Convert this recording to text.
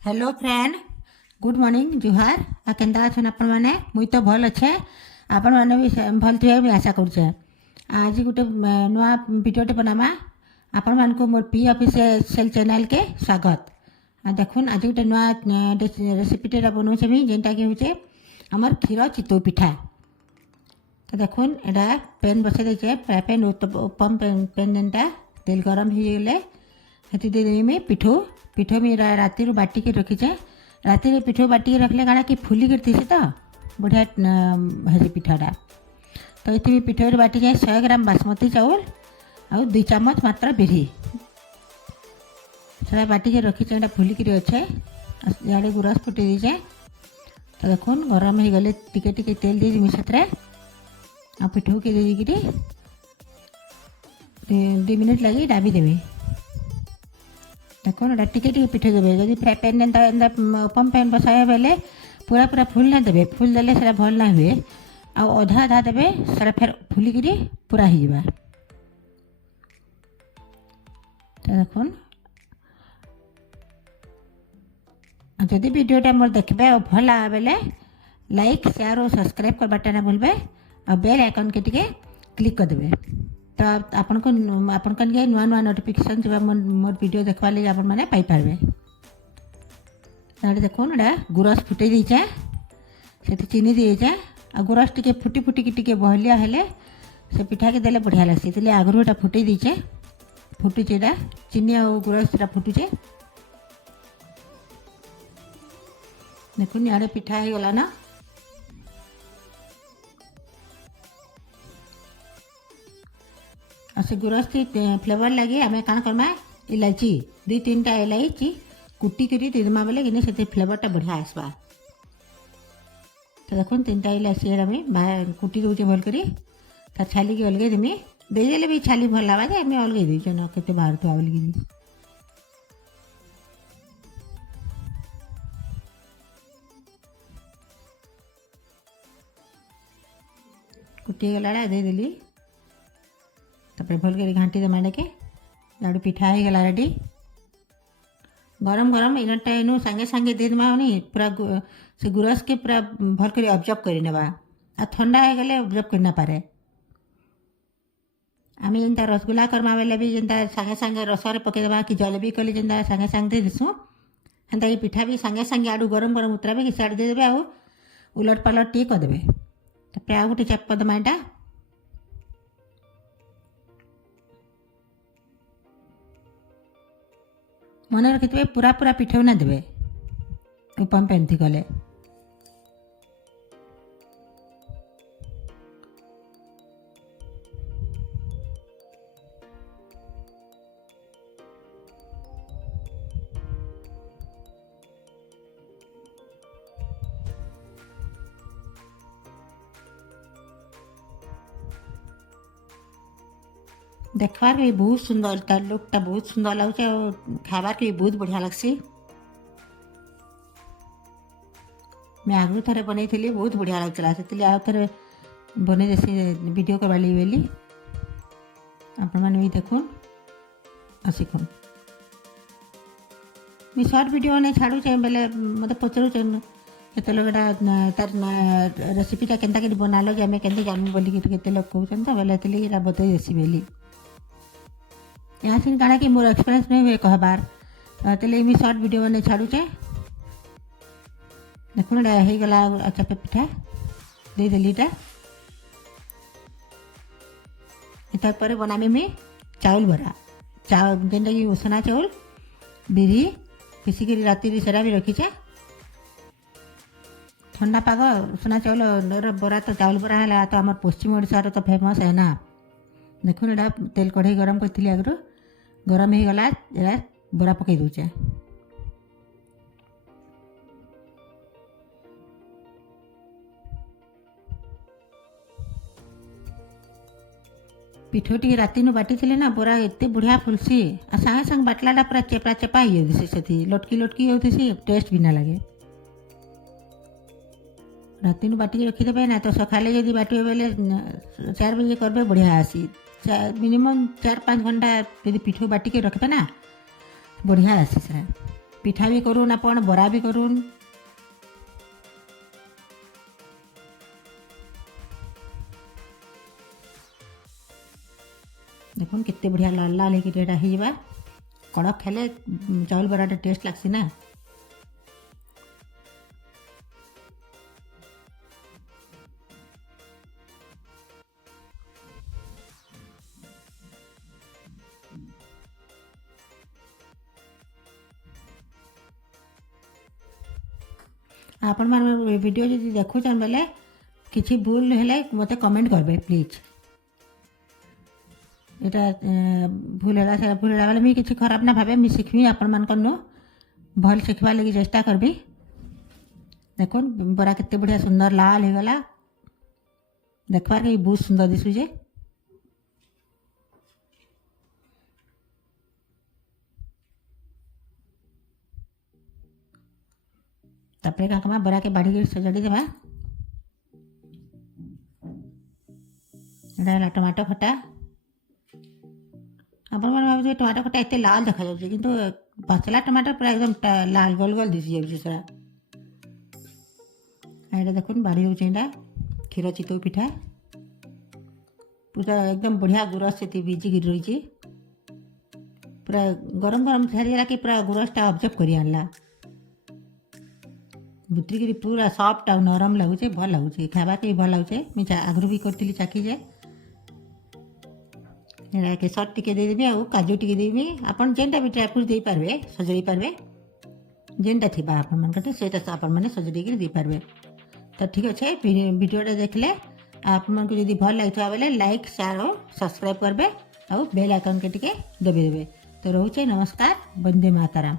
Hello friend, good morning जुहार आ केंदा अछन आपण माने मुई तो भल अच्छे आपण माने भी भल थे भी आशा करूचे। आज गोटे नुआ वीडियोटे बनामा आपण मान को मोर पी ऑफिशियल चैनल के स्वागत। आ देखुन आज गोटे नुआ रेसिपीटे बनाऊे भी जेनटा कि होचे हमर क्षीर चितौ पिठा। तो देखुन एटा पेन बसे देचे फ्राई पैन उपम पेन जेनटा तेल गरम हो गले हेती दे देमी पिठो पिठो में राति बाटी के रखीचे। राति पिठो बाटी रखले काଣା कि फुली कर थी तो बढ़िया हरी पिठाटा। तो ये पिठो बाटी जाए 100 ग्राम बासमती चाउल आउ 2 चम्मच मात्र बिरी से बाटी के रखीचे फुलिक अच्छे। इे गुरस फुटे दीचे। तो देखुन गरम हो गले टिके टिके तेल दे देमी से आ पिठो के दे 2 मिनट लगी डाबी देवी। देखो ना टिके टिके पिठो देवे जब फ्राई पैन उपम पैन बसाए बेले पूरा पूरा फुल ना देवे। फुल देले से भल ना हुए आ अधा अधा देवे से फिर फुलिकी पूरा हो जाए। तो देखो जदि वीडियोटा मोर देखबे और भल लगा बेले लाइक शेयर और सब्सक्राइब करवाटा ना भूलबे और बेल आइकन के टिके क्लिक कर देवे। तो आपन को नुआ नुआ नोटिफिकेशन जब मोर वीडियो देखवा लगे आप मैंने पाइपारे। देखुन एटा गुरस फुटे दीचे से चीनी दीचे आ गुरस टिके फुटी फुटिकी टिके बहलिया हेले से पिठा के देले बढ़िया लगसी। आगु एटा फुटे दीचे फुटुचे एटा चीनी और गुरस फुटुचे। देखुन इे पिठा हो गला ना। से गुरस फ्लेवर लगे आम कण करमा इलायची 2-3टा इलायची कुटी करी देमा बेले कि से फ्लेवरटा बढ़िया आसवा। तो देखो 3टा इलायची आम कुटी दूचे भल करी छाली की अलगे देमी देदेले भी छाली भल लगा जे आम अलगे देचन के बाहर थोड़ा बोलिकी कुटी गला देदेली। तापर भल कर घाटी देमा के लाडू पिठा हो गला रेडी। गरम गरम इनटा इनू सांगे सांगे दे देमा नहीं पूरा से गुरस के पूरा भल कर ऑब्जर्व कर नेबा आ ठंडा हो गले ऑब्जर्व कर ना पारे। आम जेनता रसगुल्ला करमा बेले भी जेनता सांगे सांगे रसरे पके देबा कि जलेबी कले जेनता सांगे सांगे दे देसु हेन्ता ये पिठा भी सांगे सांगे आडू गरम गरम उतराबे कि साइड दे देबे आ उलट पालट टी कर देबे। तापर आ गोटे चाप देमा एटा मन रखिथे पूरा पूरा पिठौ ना देवे उपम पेन थी गले। देखवार भी बहुत सुंदर तार लुकटा बहुत सुंदर लगे और खाबार के भी बहुत बढ़िया लगसी। मैं आगु थे बनई थी बहुत बढ़िया लगता से आउ थे बन देसी वीडियो करवाली बेली आपण मैंने भी देखुन आ शिखुन। मुझे शॉर्ट वीडियो नहीं छाड़ूचे बेले मत पचारूचे केते लोग तार रेसिपीटा केन्ता के बनालो जे आम के जानू बोलिकी केते लोग कहते तो बेले बतई देसी बेली यहाँ से काଣା कि मोर एक्सपीरियंस नहीं हुए कहबार तेल मुझे शॉर्ट वीडियो मैंने छाड़ूचे। देखुन हो गला चापे पिठा दे देलीटा तापर बनामी मैं चाउल बरा जेनटा कि उसना चाउल बिरी पिसिक राति सेरा भी रखीचे। ठंडा पाग उसना चाउल बरा तो चाउल बरा है तो आम पश्चिम ओडिशार तो फेमस है ना। देखुन एटा तेल कढ़ई गरम करी आगु गरम हो गला बरा पकई दूचे। पिठो टी राति बाटी थी ना बरा एत बढ़िया फुलसी आ सांगे सांगे बाटलाटा पूरा चेपा चेपा हो से लटकी लटकी होती टेस्ट भी ना लगे। राति बाटी रखीदे ना तो सकाले जब बाटे बेले 4 बजे करबे बढ़िया आसी मिनिमम 4-5 घंटा यदि पिठो बाटी के रखबे ना बढ़िया आसी से। पिठा भी करूँ अपन बरा भी करूँ। देखुन केते बढ़िया लाल लाल होकर रेडा हो कड़क खेले चाउल बराटा टेस्ट लगसी ना। आपण मैंने वीडियो जो देखुन बेले किसी भूल हेले मते कमेंट करबे प्लीज। এটা ভুল ହେଲା ସେଟା ଭୁଲ ହେଲା ବେଲେ ମୁଇଁ କିଛି ଖରାପ ନା ଭାବେ ମୁଇଁ ଶିଖବି ଆପଣମାନଙ୍କନୁ ଭଲ ଶିଖିବା ଲାଗି ଚେଷ୍ଟା କରିବି। ଦେଖୁନ୍ ବରା କେତେ ବଢ଼ିଆ ସୁନ୍ଦର ଲାଲ ହେଇଗଲା ଦେଖବାର୍ କେ ବହୁତ ସୁନ୍ଦର ଦିଶୁଛେ। ତାପରେ କାଁ କମା ବରା କେ ବାଢ଼ିକି ସଜାଡ଼ି ଦେବା। ଏଇଟା ହେଲା ଟମାଟୋ ଖଟା। ଆପଣ ମାନେ ଭାବୁଥିବେ ଟମାଟୋ ଖଟା ଏତେ ଲାଲ ଦେଖାଯାଉଛି କିନ୍ତୁ ପାଚଲା ଟମାଟୋ ପୁରା एकदम ଲାଲ ଗୋଲ ଗୋଲ ଦିଶି ଯାଉଛି ସେଟା। ଏଇଟା ଦେଖୁନ୍ ବାଢ଼ି ଦେଉଛି ଏଇଟା କ୍ଷୀର ଚିତଉ ପିଠା पूरा एकदम बढ़िया गुरस से भिजिकी रही पूरा गरम गरम छाड़ीगला कि पूरा गुरसटा ऑब्जर्व कर आनला बुतरिकी पूरा सॉफ्ट आ नरम लगुचे भल लगुचे खावा के भल लगुचे। मुझे आगु भी करी चाखीजे केसर टिके देदेवी आ काजू टिके देवी आपन जेनटा भी ड्राई फ्रूट दे पारबे सजड़ी पारबे जेनटा थिबा आपन मन कटे सेटा आपन माने सजड़ी के दे पारबे। तो ठीक अच्छे वीडियोटा देखले आप मन को यदि भल लगे बेले लाइक शेयर और सब्सक्राइब करबे और बेल आइकन के टिके दबे देबे। तो रोचे नमस्कार वंदे मातरम।